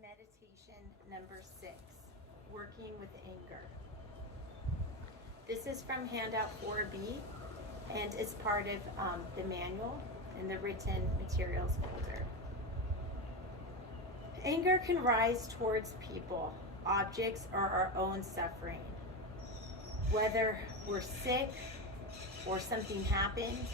Meditation number 6, working with anger. This is from Handout 4B and is part of the manual in the written materials folder. Anger can rise towards people, objects, or our own suffering. Whether we're sick or something happened,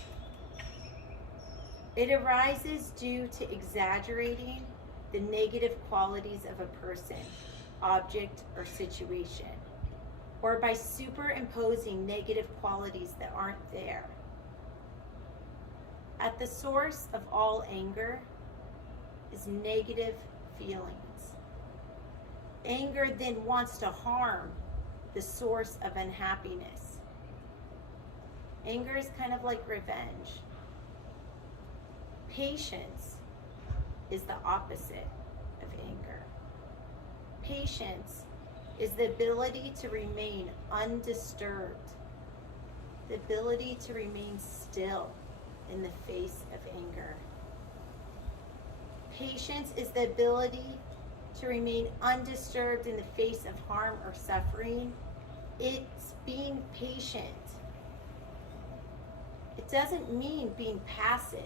it arises due to exaggerating the negative qualities of a person, object, or situation, or by superimposing negative qualities that aren't there. At the source of all anger is negative feelings. Anger then wants to harm the source of unhappiness. Anger is kind of like revenge. Patience is the opposite of anger. Patience is the ability to remain undisturbed, the ability to remain still in the face of anger. Patience is the ability to remain undisturbed in the face of harm or suffering. It's being patient. It doesn't mean being passive.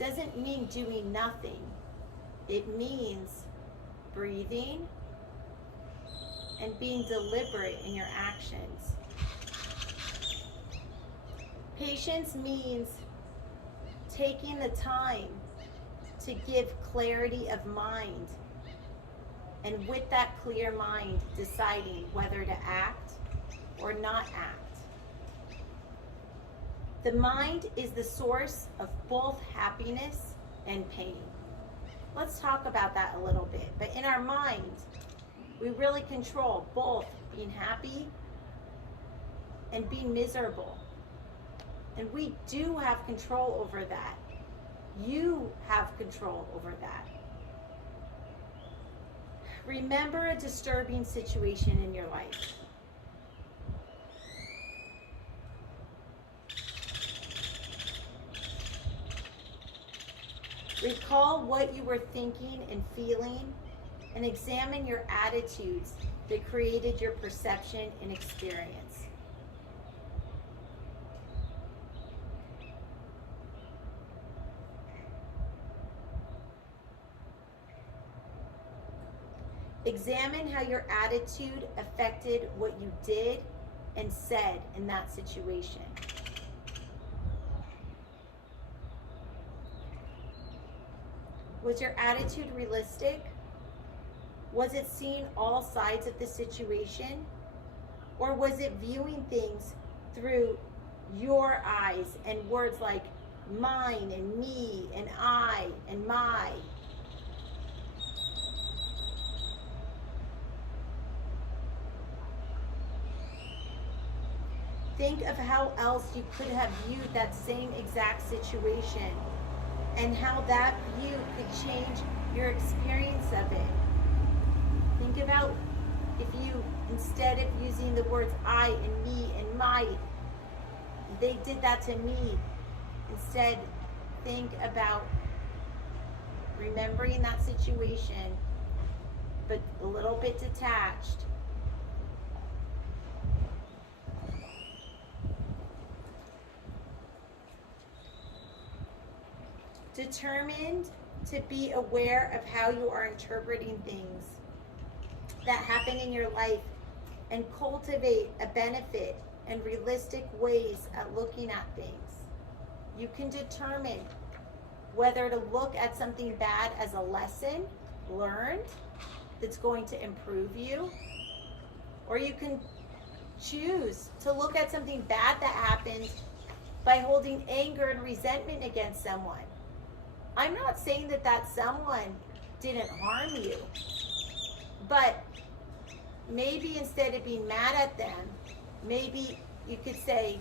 It doesn't mean doing nothing. It means breathing and being deliberate in your actions. Patience means taking the time to give clarity of mind, and with that clear mind, deciding whether to act or not act. The mind is the source of both happiness and pain. Let's talk about that a little bit. But in our mind, we really control both being happy and being miserable. And we do have control over that. You have control over that. Remember a disturbing situation in your life. Recall what you were thinking and feeling, and examine your attitudes that created your perception and experience. Examine how your attitude affected what you did and said in that situation. Was your attitude realistic? Was it seeing all sides of the situation? Or was it viewing things through your eyes and words like mine and me and I and my? Think of how else you could have viewed that same exact situation and how that view could change your experience of it. Think about if you, instead of using the words I and me and my, they did that to me. Instead, think about remembering that situation, but a little bit detached. Determined to be aware of how you are interpreting things that happen in your life and cultivate a benefit and realistic ways at looking at things. You can determine whether to look at something bad as a lesson learned that's going to improve you, or you can choose to look at something bad that happened by holding anger and resentment against someone. I'm not saying that that someone didn't harm you, but maybe instead of being mad at them, maybe you could say,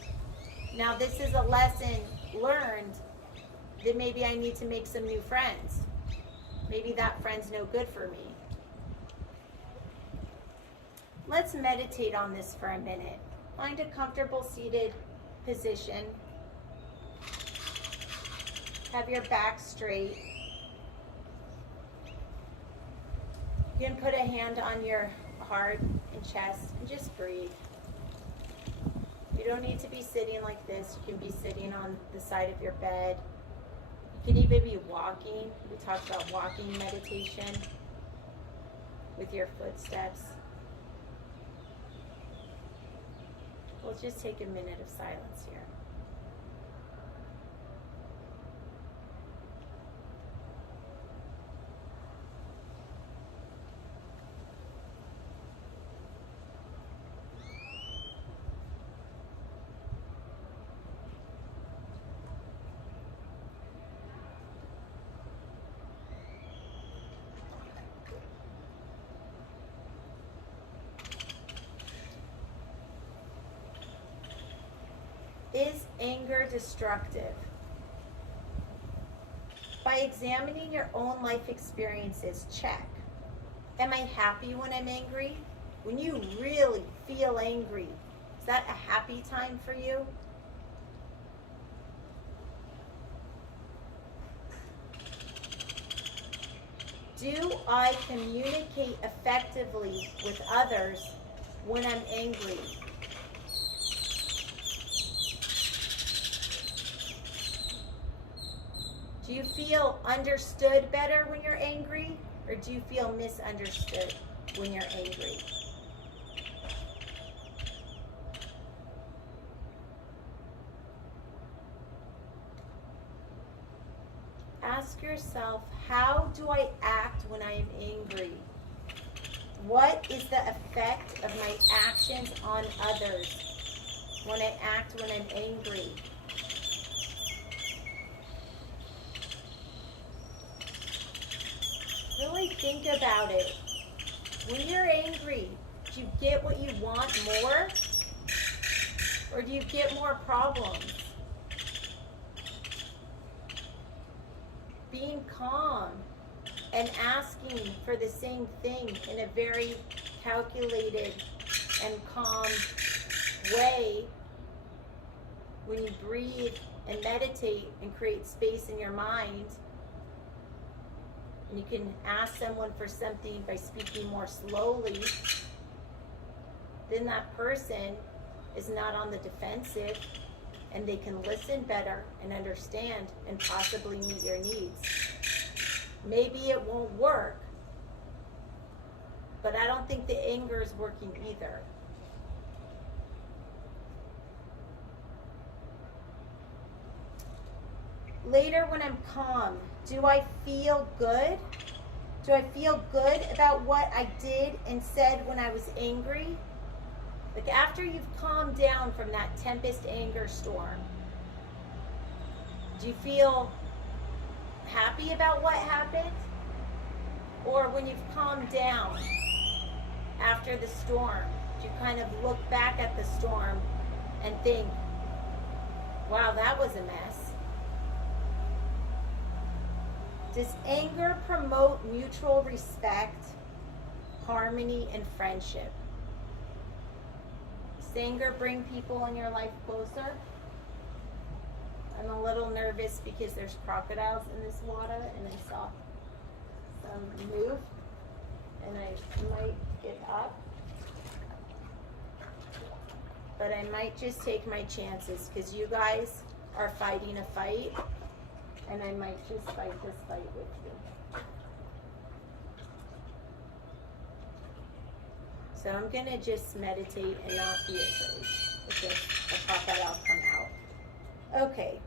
now this is a lesson learned that maybe I need to make some new friends. Maybe that friend's no good for me. Let's meditate on this for a minute. Find a comfortable seated position. Have your back straight. You can put a hand on your heart and chest and just breathe. You don't need to be sitting like this. You can be sitting on the side of your bed. You can even be walking. We talked about walking meditation with your footsteps. We'll just take a minute of silence here. Is anger destructive? By examining your own life experiences, check. Am I happy when I'm angry? When you really feel angry, is that a happy time for you? Do I communicate effectively with others when I'm angry? Do you feel understood better when you're angry, or do you feel misunderstood when you're angry? Ask yourself, how do I act when I am angry? What is the effect of my actions on others when I act when I'm angry? Really think about it. When you're angry, do you get what you want more? Or do you get more problems? Being calm and asking for the same thing in a very calculated and calm way, when you breathe and meditate and create space in your mind, and you can ask someone for something by speaking more slowly, then that person is not on the defensive, and they can listen better and understand and possibly meet your needs. Maybe it won't work, but I don't think the anger is working either. Later, when I'm calm, do I feel good? Do I feel good about what I did and said when I was angry? Like after you've calmed down from that tempest anger storm, do you feel happy about what happened? Or when you've calmed down after the storm, do you kind of look back at the storm and think, wow, that was a mess? Does anger promote mutual respect, harmony, and friendship? Does anger bring people in your life closer? I'm a little nervous because there's crocodiles in this water, and I saw some move, and I might get up. But I might just take my chances because you guys are fighting a fight. And I might just fight this fight with you. So I'm going to just meditate and not be afraid because the crocodile come out. Okay.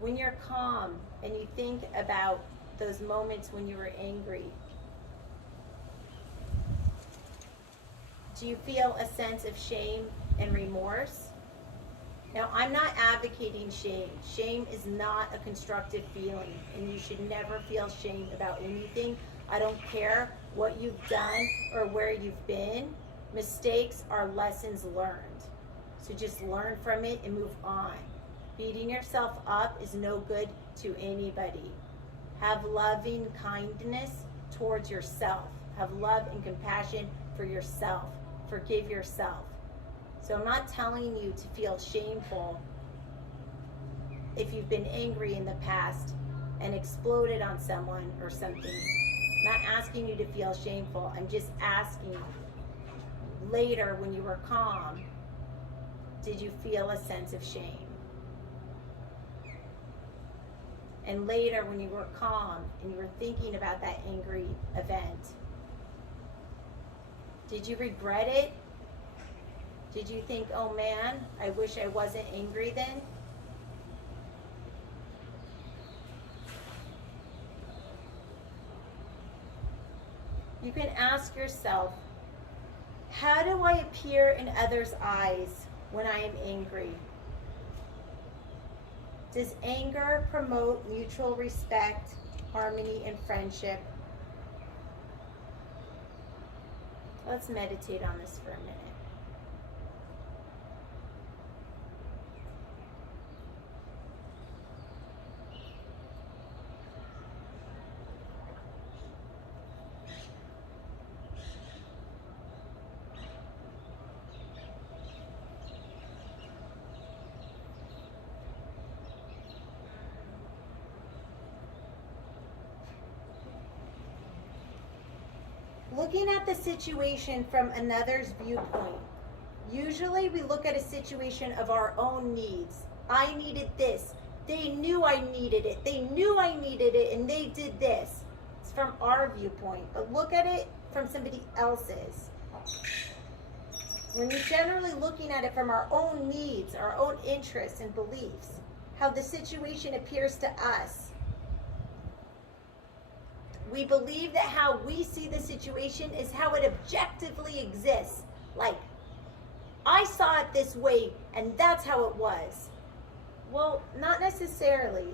When you're calm and you think about those moments when you were angry, do you feel a sense of shame and remorse? Now, I'm not advocating shame. Shame is not a constructive feeling, and you should never feel shame about anything. I don't care what you've done or where you've been. Mistakes are lessons learned. So just learn from it and move on. Beating yourself up is no good to anybody. Have loving kindness towards yourself. Have love and compassion for yourself. Forgive yourself. So I'm not telling you to feel shameful if you've been angry in the past and exploded on someone or something. I'm not asking you to feel shameful. I'm just asking, later when you were calm, did you feel a sense of shame? And later when you were calm and you were thinking about that angry event, did you regret it? Did you think, oh man, I wish I wasn't angry then? You can ask yourself, how do I appear in others' eyes when I am angry? Does anger promote mutual respect, harmony, and friendship? Let's meditate on this for a minute. Looking at the situation from another's viewpoint. Usually we look at a situation of our own needs. I needed this. They knew I needed it. They knew I needed it and they did this. It's from our viewpoint. But look at it from somebody else's. When you're generally looking at it from our own needs, our own interests and beliefs, how the situation appears to us. We believe that how we see the situation is how it objectively exists. Like, I saw it this way and that's how it was. Well, not necessarily.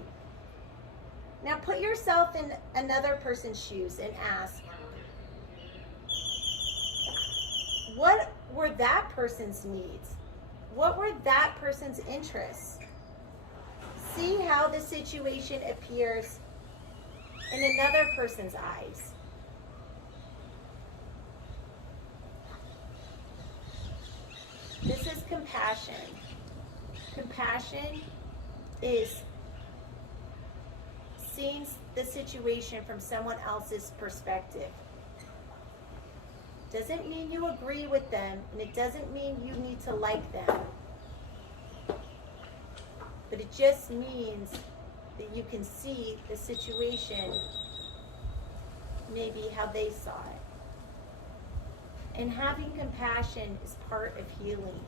Now put yourself in another person's shoes and ask, what were that person's needs? What were that person's interests? See how the situation appears in another person's eyes. This is compassion. Compassion is seeing the situation from someone else's perspective. Doesn't mean you agree with them, and it doesn't mean you need to like them. But it just means that you can see the situation maybe how they saw it. And having compassion is part of healing.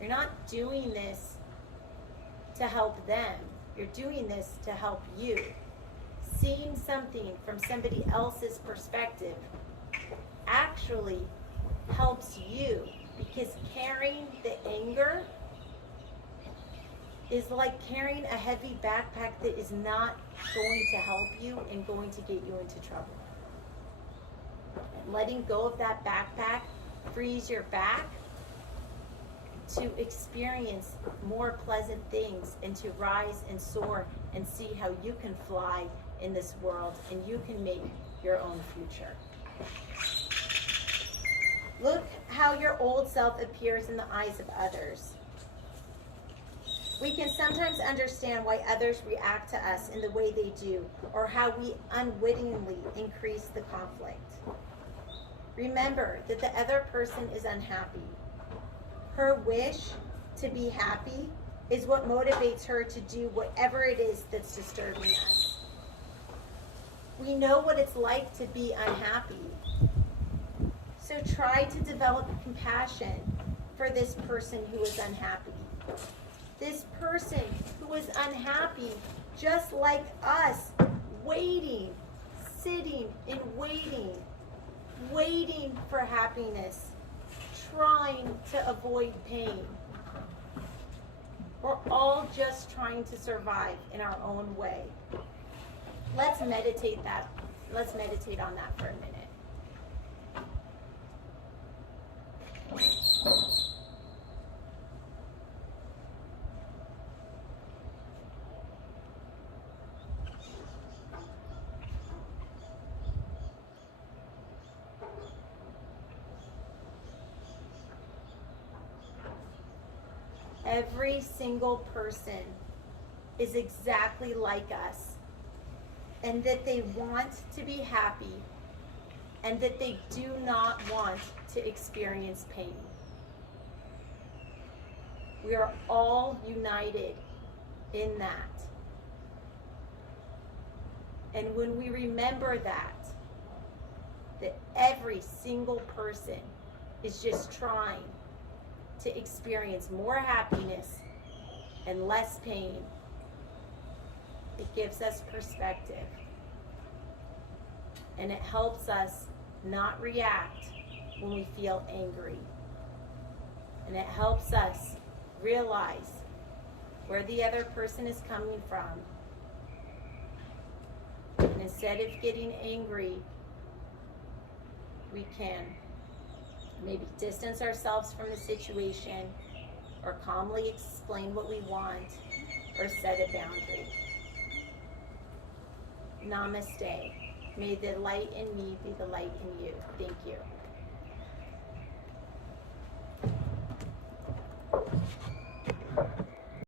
You're not doing this to help them. You're doing this to help you. Seeing something from somebody else's perspective actually helps you, because carrying the anger is like carrying a heavy backpack that is not going to help you and going to get you into trouble. And letting go of that backpack frees your back to experience more pleasant things and to rise and soar and see how you can fly in this world and you can make your own future. Look how your old self appears in the eyes of others. We can sometimes understand why others react to us in the way they do, or how we unwittingly increase the conflict. Remember that the other person is unhappy. Her wish to be happy is what motivates her to do whatever it is that's disturbing us. We know what it's like to be unhappy. So try to develop compassion for this person who is unhappy. This person who is unhappy, just like us, waiting, sitting and waiting for happiness, trying to avoid pain. We're all just trying to survive in our own way. Let's meditate on that for a minute. every single person is exactly like us, and that they want to be happy, and that they do not want to experience pain. We are all united in that. And when we remember that every single person is just trying to experience more happiness and less pain, it gives us perspective. And it helps us not react when we feel angry. And it helps us realize where the other person is coming from. And instead of getting angry, we can maybe distance ourselves from the situation, or calmly explain what we want, or set a boundary. Namaste. May the light in me be the light in you. Thank you.